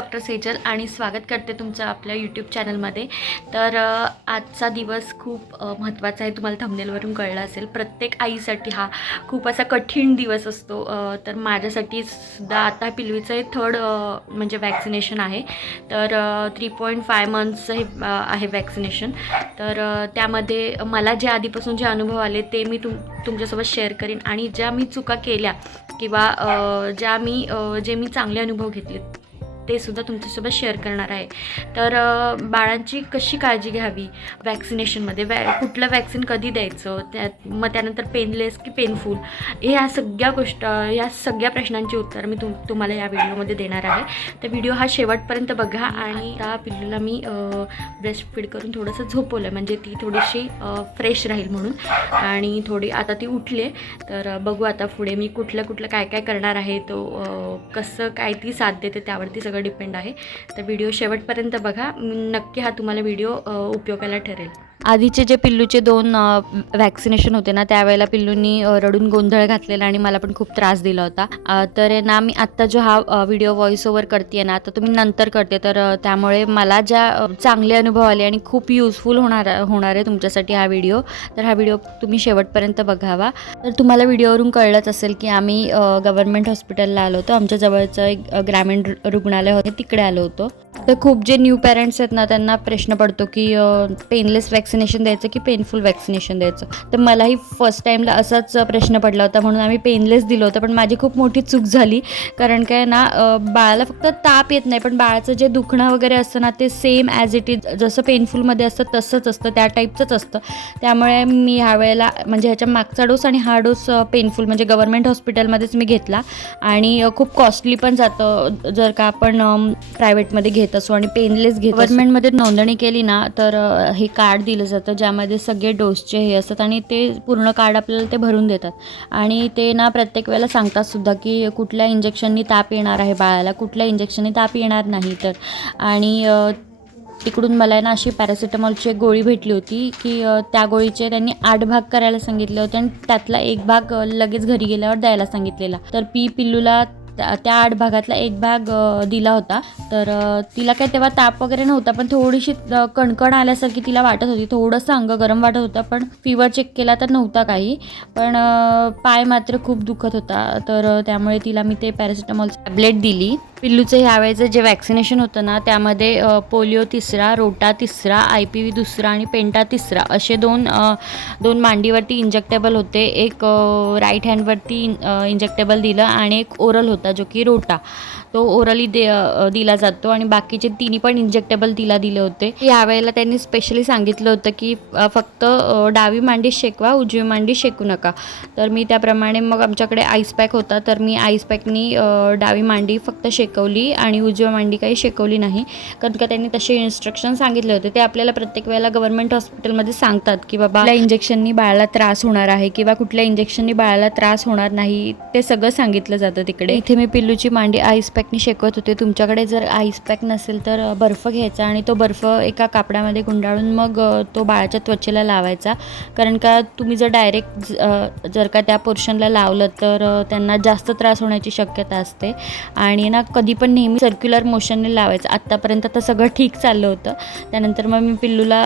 Doctor Sejal आणि स्वागत करते तुमचं आपल्या यूट्यूब चॅनलमध्ये तर आजचा दिवस खूप महत्त्वाचा आहे. तुम्हाला थंबनेलवरून कळलं असेल. प्रत्येक आईसाठी हा खूप असा कठीण दिवस असतो. तर माझ्यासाठी सुद्धा आता पिलवीचं हे थर्ड म्हणजे वॅक्सिनेशन आहे. तर थ्री पॉईंट फाय मंथ्सचं हे आहे वॅक्सिनेशन तर त्यामध्ये मला जे आधीपासून जे अनुभव आले ते मी तुम तुमच्यासोबत शेअर करीन. आणि ज्या मी चुका केल्या किंवा ज्या मी जे मी चांगले अनुभव घेतले ते सुद्धा तुमच्यासोबत शेअर करणार आहे. तर बाळांची कशी काळजी घ्यावी वॅक्सिनेशनमध्ये वॅ कुठलं वॅक्सिन कधी द्यायचं? त्यात मग त्यानंतर पेनलेस की पेनफुल ह्या सगळ्या गोष्ट ह्या सगळ्या प्रश्नांची उत्तर मी तुम तुम्हाला या व्हिडिओमध्ये देणार आहे. तर व्हिडिओ हा शेवटपर्यंत बघा आणि त्या पिल्लूला मी ब्रेस्ट फीड करून थोडंसं झोपवलं म्हणजे ती थोडीशी फ्रेश राहील म्हणून. आणि थोडी आता ती उठली आहे. तर बघू आता पुढे मी कुठलं कुठलं काय काय करणार आहे तो कसं काय ती साथ देते त्यावरती सगळं डिपेंड आहे. तर व्हिडिओ शेवटपर्यंत बघा. नक्की हा तुम्हाला व्हिडिओ उपयोगाला ठरेल. आधीचे जे पिल्लूचे दोन वॅक्सिनेशन होते ना त्यावेळेला पिल्लूंनी रडून गोंधळ घातलेला आणि मला पण खूप त्रास दिला होता. तर ना मी आत्ता जो हा व्हिडिओ व्हॉइस ओव्हर करते ना आता तुम्ही नंतर करते. तर त्यामुळे मला ज्या चांगले अनुभव आले आणि खूप युजफुल होणार होणार आहे तुमच्यासाठी हा व्हिडिओ तर हा व्हिडिओ तुम्ही शेवटपर्यंत बघावा. तर तुम्हाला व्हिडिओवरून कळलंच असेल की आम्ही गव्हर्नमेंट हॉस्पिटलला आलो होतो. आमच्या जवळचं एक ग्रामीण रु- रुग्णालय होते तिकडे आलो होतो. तर खूप जे न्यू पॅरेंट्स आहेत ना त्यांना प्रश्न पडतो की पेनलेस वॅक्सिनेशन द्यायचं की पेनफुल वॅक्सिनेशन द्यायचं? तर मलाही फर्स्ट टाईमला असाच प्रश्न पडला होता म्हणून आम्ही पेनलेस दिलं होतं. पण माझी खूप मोठी चूक झाली कारण काय ना बाळाला फक्त ताप येत नाही पण बाळाचं जे दुखणं वगैरे असतं ना ते सेम ॲज इट इज जसं पेनफुलमध्ये असतं तसंच असतं त्या टाईपचंच असतं. त्यामुळे मी ह्या वेळेला म्हणजे ह्याच्या मागचा डोस आणि हा डोस पेनफुल म्हणजे गव्हर्नमेंट हॉस्पिटलमध्येच मी घेतला. आणि खूप कॉस्टली पण जातं जर का आपण प्रायव्हेटमध्ये घेत असू आणि पेनलेस घेत गव्हर्नमेंटमध्ये नोंदणी केली ना तर हे कार्ड दिलं जातं ज्यामध्ये सगळे डोसचे हे असतात आणि ते पूर्ण कार्ड आपल्याला ते भरून देतात. आणि ते ना प्रत्येक वेळेला सांगतात सुद्धा की कुठल्या इंजेक्शननी ताप येणार आहे बाळाला कुठल्या इंजेक्शननी ताप येणार नाही तर. आणि तिकडून मला आहे ना अशी पॅरासिटामॉलची एक गोळी भेटली होती की त्या गोळीचे त्यांनी आठ भाग करायला सांगितले होते आणि त्यातला एक भाग लगेच घरी गेल्यावर द्यायला सांगितलेला. तर पी पिल्लूला त्या त्या आठ भागातला एक भाग दिला होता. तर तिला काय तेव्हा ताप वगैरे नव्हता पण थोडीशी कणकण आल्यासारखी तिला वाटत होती. थोडंसं अंग गरम वाटत होतं पण फिवर चेक केला तर नव्हता काही. पण पाय मात्र खूप दुखत होता. तर त्यामुळे तिला मी ते पॅरासिटामॉल टॅबलेट दिली. पिल्लूचं ह्यावेळेचं जे वॅक्सिनेशन होतं ना त्यामध्ये पोलिओ तिसरा रोटा तिसरा आय पी व्ही दुसरा आणि पेंटा तिसरा असे दोन दोन मांडीवरती इंजेक्टेबल होते. एक राईट हँडवरती इंजेक्टेबल दिलं आणि एक ओरल होता जो की रोटा. तो ओरली दे दिला जातो आणि बाकीचे तिन्ही पण इंजेक्टेबल तिला दिले होते. यावेळेला त्यांनी स्पेशली सांगितलं होतं की फक्त डावी मांडी शेकवा उजवी मांडी शेकू नका. तर मी त्याप्रमाणे मग आमच्याकडे आईस पॅक होता तर मी आईस पॅकनी डावी मांडी फक्त शेक शेकवली आणि उजव्या मांडी काही शेकवली नाही. कारण का त्यांनी तसे इन्स्ट्रक्शन सांगितले होते. ते आपल्याला प्रत्येक वेळेला गव्हर्नमेंट हॉस्पिटलमध्ये सांगतात की बाबा इंजेक्शननी बाळाला त्रास होणार आहे किंवा कुठल्या इंजेक्शननी बाळाला त्रास होणार नाही ते सगळं सांगितलं जातं तिकडे. इथे मी पिल्लूची मांडी आईस पॅकनी शेकवत होते. तुमच्याकडे जर आईस पॅक नसेल तर बर्फ घ्यायचा आणि तो बर्फ एका कापडामध्ये गुंडाळून मग तो बाळाच्या त्वचेला लावायचा. कारण का तुम्ही जर डायरेक्ट जर का त्या पोर्शनला लावलं तर त्यांना जास्त त्रास होण्याची शक्यता असते. आणि ना कधी पण नेहमी सर्क्युलर मोशनने लावायचं. आत्तापर्यंत तर सगळं ठीक चाललं होतं. त्यानंतर मग मी पिल्लूला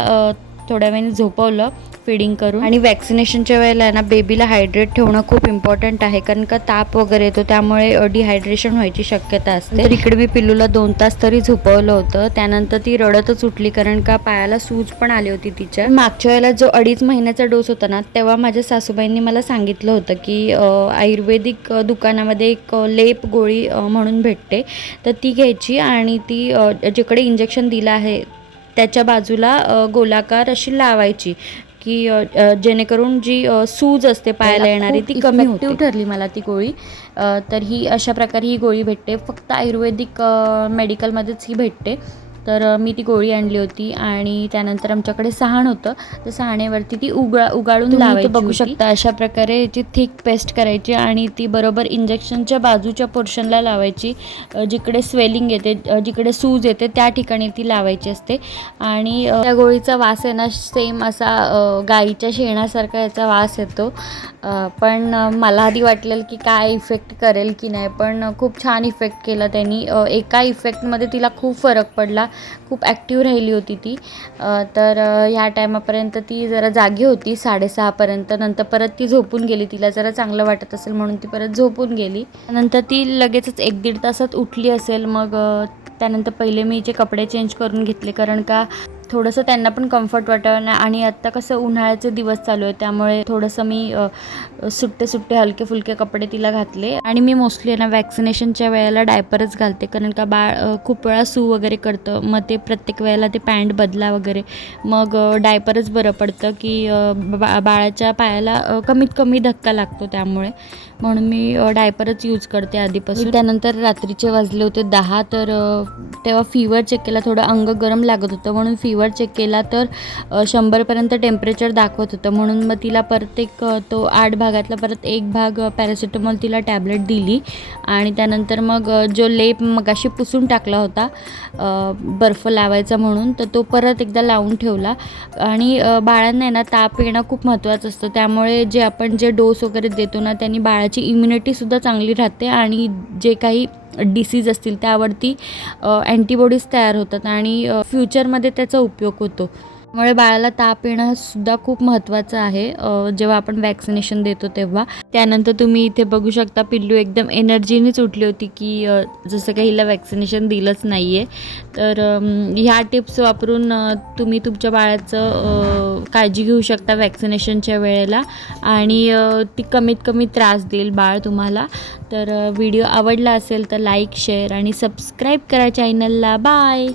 थोड्या वेळाने झोपवलं फिडिंग करून. आणि वॅक्सिनेशनच्या वेळेला ना बेबीला हायड्रेट ठेवणं खूप इम्पॉर्टंट आहे. कारण का ताप वगैरे येतो त्यामुळे डिहायड्रेशन व्हायची शक्यता असते. तर इकडे मी पिल्लूला दोन तास तरी झोपवलं होतं. त्यानंतर ती रडतच उठली कारण का पायाला सूज पण आली होती तिच्या. मागच्या वेळेला जो अडीच महिन्याचा डोस होता ना तेव्हा माझ्या सासूबाईंनी मला सांगितलं होतं की आयुर्वेदिक दुकानामध्ये एक लेप गोळी म्हणून भेटते. तर ती घ्यायची आणि ती जिकडे इंजेक्शन दिलं आहे त्याच्या बाजूला गोलाकार अशी लावायची की जेणेकरून जी सूज असते पायाला येणारी ती कमी होते. ठरली मला ती गोळी. तर ही अशा प्रकारे ही गोळी भेटते. फक्त आयुर्वेदिक मेडिकलमध्येच ही भेटते. तर मी ती गोळी आणली होती आणि त्यानंतर आमच्याकडे सहाण होतं. तर सहाणेवरती ती उगा उगाळून लावायची बघू. शकता अशा प्रकारे याची थिक पेस्ट करायची आणि ती बरोबर इंजेक्शनच्या बाजूच्या पोर्शनला लावायची जिकडे स्वेलिंग येते जिकडे सूज येते त्या ठिकाणी ती लावायची असते. आणि त्या गोळीचा वास आहे ना सेम असा गाईच्या शेणासारखा याचा वास येतो. पण मला आधी वाटलेलं की काय इफेक्ट करेल की नाही पण खूप छान इफेक्ट केला त्यांनी. एका इफेक्टमध्ये तिला खूप फरक पडला. खूप ॲक्टिव्ह राहिली होती ती. तर ह्या टायमापर्यंत ती जरा जागी होती साडेसहापर्यंत नंतर परत ती झोपून गेली. तिला जरा चांगलं वाटत असेल म्हणून ती परत झोपून गेली. नंतर ती लगेचच एक दीड तासात उठली असेल. मग त्यानंतर पहिले मी जे कपडे चेंज करून घेतले. कारण का थोडंसं त्यांना पण कम्फर्ट वाटावं आणि आत्ता कसं उन्हाळ्याचे दिवस चालू आहे त्यामुळे थोडंसं मी सुट्टे सुट्टे हलके फुलके कपडे तिला घातले. आणि मी मोस्टली ना वॅक्सिनेशनच्या वेळेला डायपरच घालते. कारण का बाळ खूप वेळा सू वगैरे करतं. मग ते प्रत्येक वेळेला ते पॅन्ट बदला वगैरे. मग डायपरच बरं पडतं की बा बाळाच्या पायाला कमीत कमी धक्का लागतो त्यामुळे. म्हणून मी डायपरच यूज करते आधीपासून. त्यानंतर रात्रीचे वाजले होते दहा तर तेव्हा फीवर चेक केला. थोडं अंग गरम लागत होतं म्हणून फीवर चेक केला तर शंभरपर्यंत टेम्परेचर दाखवत होतं. म्हणून मग तिला परत एक तो आठ भागातला परत एक भाग पॅरासिटामॉल तिला टॅबलेट दिली. आणि त्यानंतर मग जो लेप मगाशी पुसून टाकला होता बर्फ लावायचा म्हणून तर तो परत एकदा लावून ठेवला. आणि बाळांना आहे ना ताप येणं खूप महत्त्वाचं असतं. त्यामुळे जे आपण जे डोस वगैरे देतो ना त्यांनी बाळाची इम्युनिटीसुद्धा चांगली राहते आणि जे काही डिसीज असतील त्यावरती अँटीबॉडीज तयार होतात आणि फ्युचरमध्ये त्याचा उपयोग होतो. त्यामुळे बाळाला ताप येणं सुद्धा खूप महत्त्वाचं आहे. जेव्हा आपण वॅक्सिनेशन देतो तेव्हा. त्यानंतर तुम्ही इथे बघू शकता पिल्लू एकदम एनर्जीनेच उठली होती की जसं काही हिला वॅक्सिनेशन दिलंच नाही आहे तर ह्या टिप्स वापरून तुम्ही तुमच्या बाळाचं काळजी घेऊ शकता वॅक्सिनेशनच्या वेळेला. आणि ती कमीत कमी त्रास देईल बाळ तुम्हाला. तर व्हिडिओ आवडला असेल तर लाईक शेअर आणि सबस्क्राईब करा चॅनलला बाय